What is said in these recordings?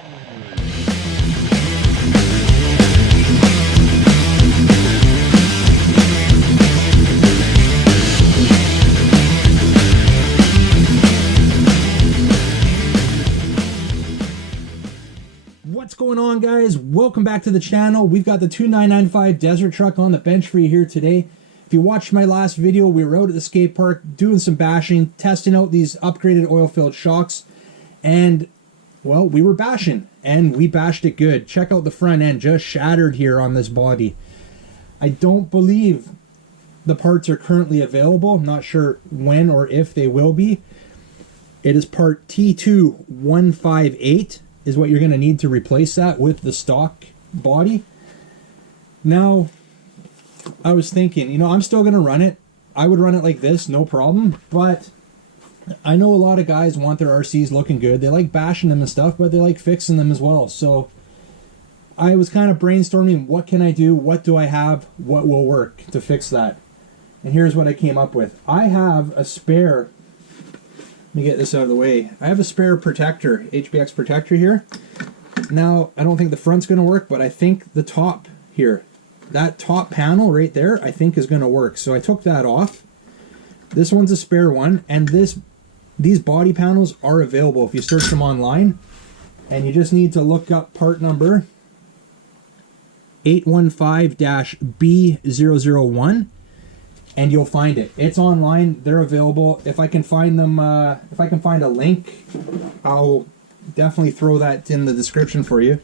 What's going on, guys? Welcome back to the channel. We've got the 2995 Desert Truck on the bench for you here today. If you watched my last video, we were out at the skate park doing some bashing, testing out these upgraded oil-filled shocks, and well, we were bashing, and we bashed it good. Check out the front end, just shattered here on this body. I don't believe the parts are currently available. I'm not sure when or if they will be. It is part T2158 is what you're going to need to replace that with the stock body. Now, I was thinking, you know, I'm still going to run it. I would run it like this, no problem, but I know a lot of guys want their RCs looking good. They like bashing them and stuff, but they like fixing them as well. So I was kind of brainstorming, what can I do? What do I have? What will work to fix that? And here's what I came up with. I have a spare, let me get this out of the way. I have a spare protector, HBX protector here. Now, I don't think the front's going to work, but I think the top here, that top panel right there, I think is going to work. So I took that off. This one's a spare one, and these body panels are available if you search them online. And you just need to look up part number 815-B001. And you'll find it. It's online. They're available. If I can find them, if I can find a link, I'll definitely throw that in the description for you.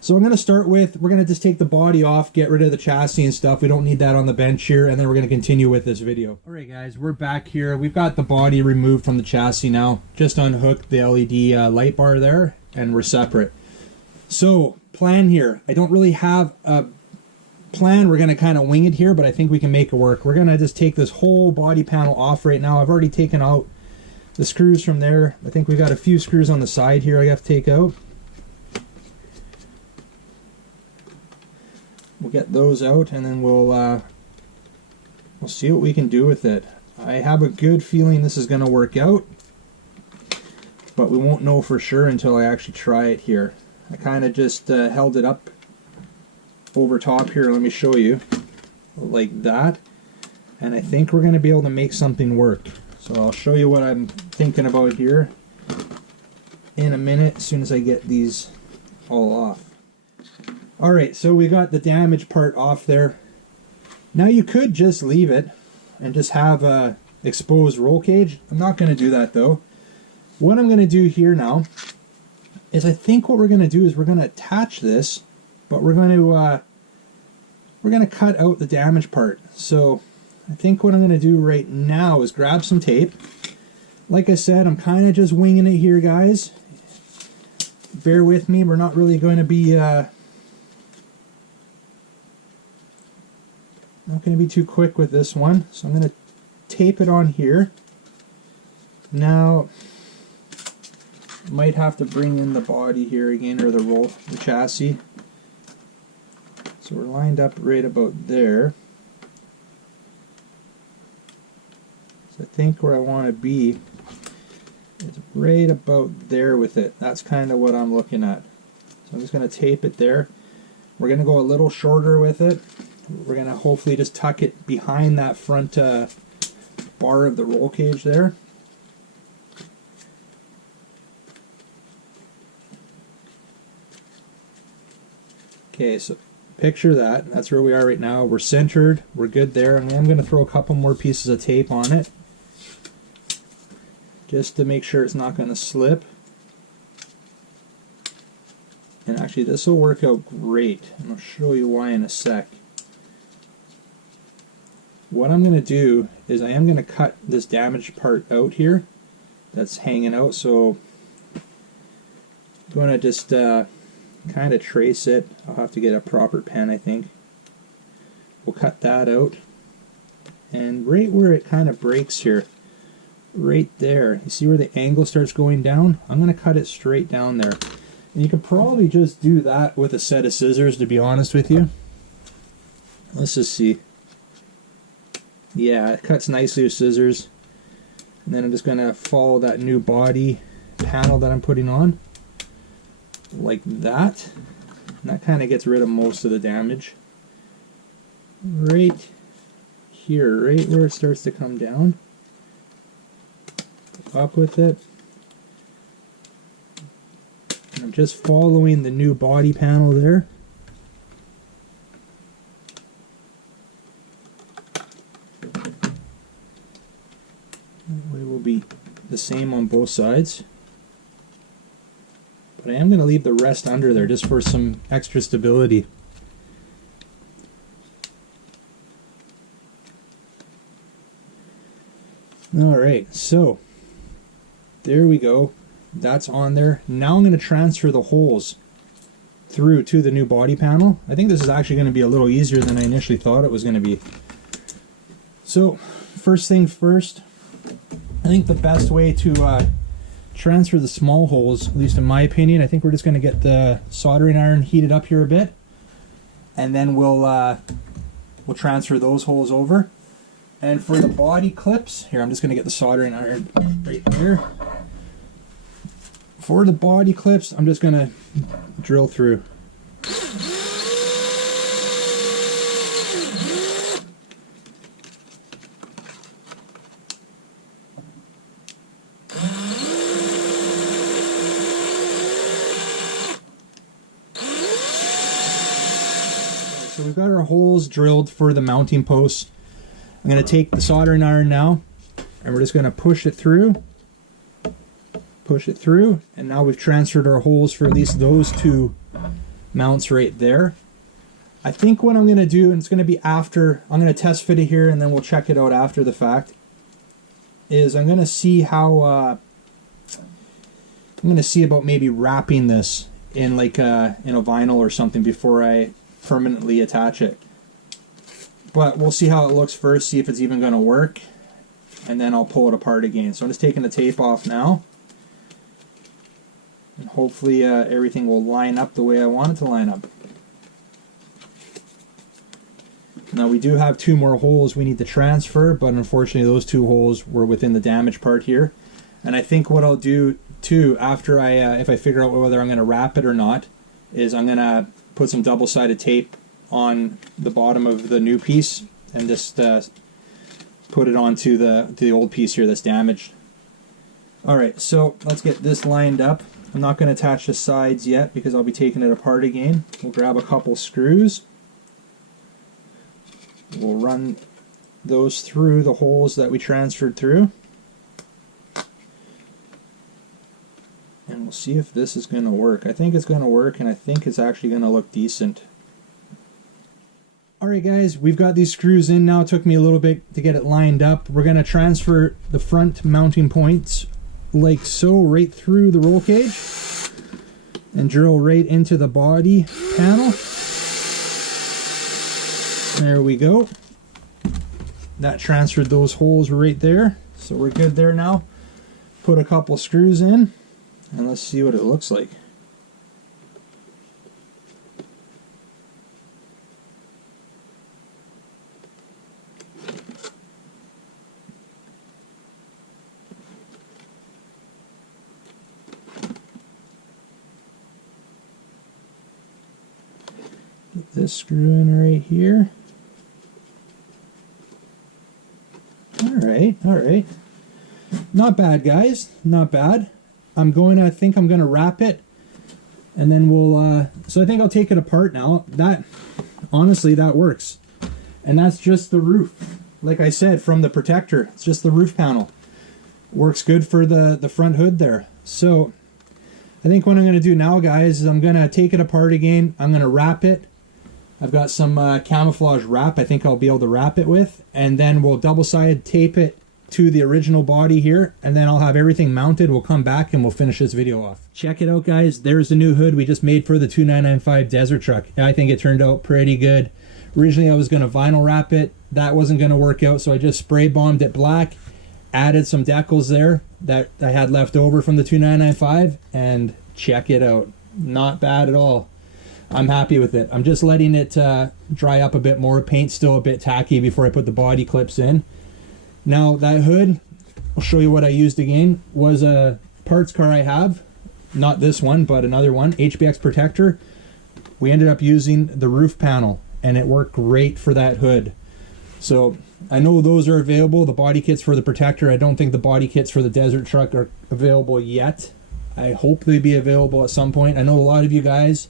So I'm going to start with, we're going to just take the body off, get rid of the chassis and stuff. We don't need that on the bench here, and then we're going to continue with this video. All right, guys, we're back here. We've got the body removed from the chassis now. Just unhooked the LED light bar there, and we're separate. So, plan here. I don't really have a plan. We're going to kind of wing it here, but I think we can make it work. We're going to just take this whole body panel off right now. I've already taken out the screws from there. I think we got a few screws on the side here I have to take out. We'll get those out, and then we'll see what we can do with it. I have a good feeling this is going to work out, but we won't know for sure until I actually try it here. I kind of just held it up over top here. Let me show you, like that, and I think we're going to be able to make something work. So I'll show you what I'm thinking about here in a minute as soon as I get these all off. Alright, so we got the damaged part off there. Now you could just leave it and just have a exposed roll cage. I'm not going to do that though. What I'm going to do here now is, I think what we're going to do is we're going to attach this, but we're going to cut out the damaged part. So I think what I'm going to do right now is grab some tape. Like I said, I'm kind of just winging it here, guys. Bear with me. We're not really going to be too quick with this one. So I'm going to tape it on here. Now, might have to bring in the body here again, or the chassis. So we're lined up right about there. So I think where I want to be is right about there with it. That's kind of what I'm looking at. So I'm just going to tape it there. We're going to go a little shorter with it. We're going to hopefully just tuck it behind that front bar of the roll cage there. Okay, so picture that. That's where we are right now. We're centered. We're good there. And I'm going to throw a couple more pieces of tape on it, just to make sure it's not going to slip. And actually, this will work out great. And I'll show you why in a sec. What I'm going to do is I am going to cut this damaged part out here that's hanging out. So I'm going to just kind of trace it. I'll have to get a proper pen, I think. We'll cut that out. And right where it kind of breaks here, right there, you see where the angle starts going down? I'm going to cut it straight down there. And you could probably just do that with a set of scissors, to be honest with you. Let's just see. Yeah, it cuts nicely with scissors. And then I'm just going to follow that new body panel that I'm putting on. like that. And that kind of gets rid of most of the damage. Right here, right where it starts to come down. Up with it. And I'm just following the new body panel there. It will be the same on both sides. But I am going to leave the rest under there just for some extra stability. Alright, so there we go. That's on there. Now I'm going to transfer the holes through to the new body panel. I think this is actually going to be a little easier than I initially thought it was going to be. So, first thing first, I think the best way to transfer the small holes, at least in my opinion, I think we're just going to get the soldering iron heated up here a bit, and then we'll transfer those holes over. And for the body clips, here I'm just going to get the soldering iron right here. For the body clips, I'm just going to drill through. So we've got our holes drilled for the mounting posts. I'm going to take the soldering iron now, and we're just going to push it through, and now we've transferred our holes for at least those two mounts right there. I think what I'm going to do, and it's going to be after, I'm going to test fit it here, and then we'll check it out after the fact, is I'm going to see how, I'm going to see about maybe wrapping this in like in a vinyl or something before I permanently attach it. But we'll see how it looks first, see if it's even going to work, and then I'll pull it apart again. So I'm just taking the tape off now, and hopefully everything will line up the way I want it to line up. Now we do have two more holes we need to transfer, but unfortunately those two holes were within the damaged part here. And I think what I'll do too, after if I figure out whether I'm going to wrap it or not, is I'm going to put some double-sided tape on the bottom of the new piece and just put it onto the old piece here that's damaged. Alright, so let's get this lined up. I'm not going to attach the sides yet because I'll be taking it apart again. We'll grab a couple screws. We'll run those through the holes that we transferred through. And we'll see if this is going to work. I think it's going to work, and I think it's actually going to look decent. Alright guys, we've got these screws in now. It took me a little bit to get it lined up. We're going to transfer the front mounting points like so right through the roll cage and drill right into the body panel. There we go. That transferred those holes right there. So we're good there now. Put a couple screws in and let's see what it looks like. Get this screw in right here. Alright. Not bad, guys. Not bad. I think I'm going to wrap it. And then we'll, so I think I'll take it apart now. Honestly, that works. And that's just the roof. Like I said, from the protector. It's just the roof panel. Works good for the front hood there. So, I think what I'm going to do now, guys, is I'm going to take it apart again. I'm going to wrap it. I've got some camouflage wrap I think I'll be able to wrap it with, and then we'll double-sided tape it to the original body here, and then I'll have everything mounted. We'll come back and we'll finish this video off. Check it out, guys. There's the new hood we just made for the 2995 Desert Truck. I think it turned out pretty good. Originally I was going to vinyl wrap it. That wasn't going to work out, so I just spray bombed it black, added some decals there that I had left over from the 2995, and check it out. Not bad at all. I'm happy with it. I'm just letting it dry up a bit more. Paint's still a bit tacky before I put the body clips in. Now that hood, I'll show you what I used again, was a parts car I have not this one, but another one, HBX protector. We ended up using the roof panel, and it worked great for that hood. So I know those are available, the body kits for the protector. I don't think the body kits for the desert truck are available yet. I hope they be available at some point. I know a lot of you guys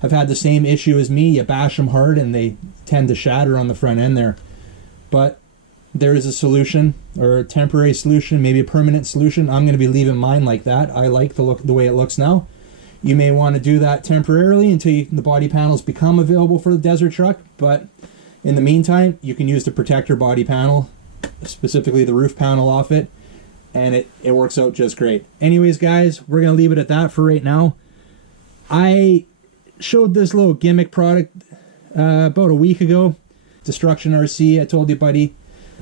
have had the same issue as me. You bash them hard and they tend to shatter on the front end there. But there is a solution, or a temporary solution, maybe a permanent solution. I'm going to be leaving mine like that. I like the way it looks now. You may want to do that temporarily until the body panels become available for the desert truck, but in the meantime, you can use the protector body panel, specifically the roof panel off it, and it works out just great. Anyways, guys, we're going to leave it at that for right now. I showed this little gimmick product about a week ago, Destruction RC. I told you, buddy,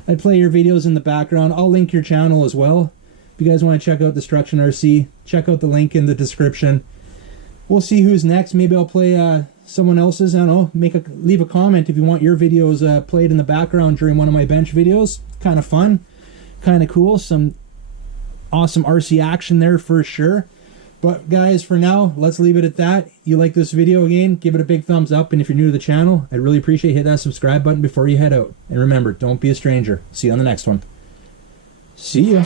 I'd play your videos in the background. I'll link your channel as well. If you guys want to check out Destruction RC, check out the link in the description. We'll see who's next. Maybe I'll play someone else's. I don't know. Leave a comment if you want your videos played in the background during one of my bench videos. Kind of fun, kind of cool. Some awesome RC action there for sure. But guys, for now, let's leave it at that. You like this video again, give it a big thumbs up. And if you're new to the channel, I'd really appreciate hit that subscribe button before you head out. And remember, don't be a stranger. See you on the next one. See ya.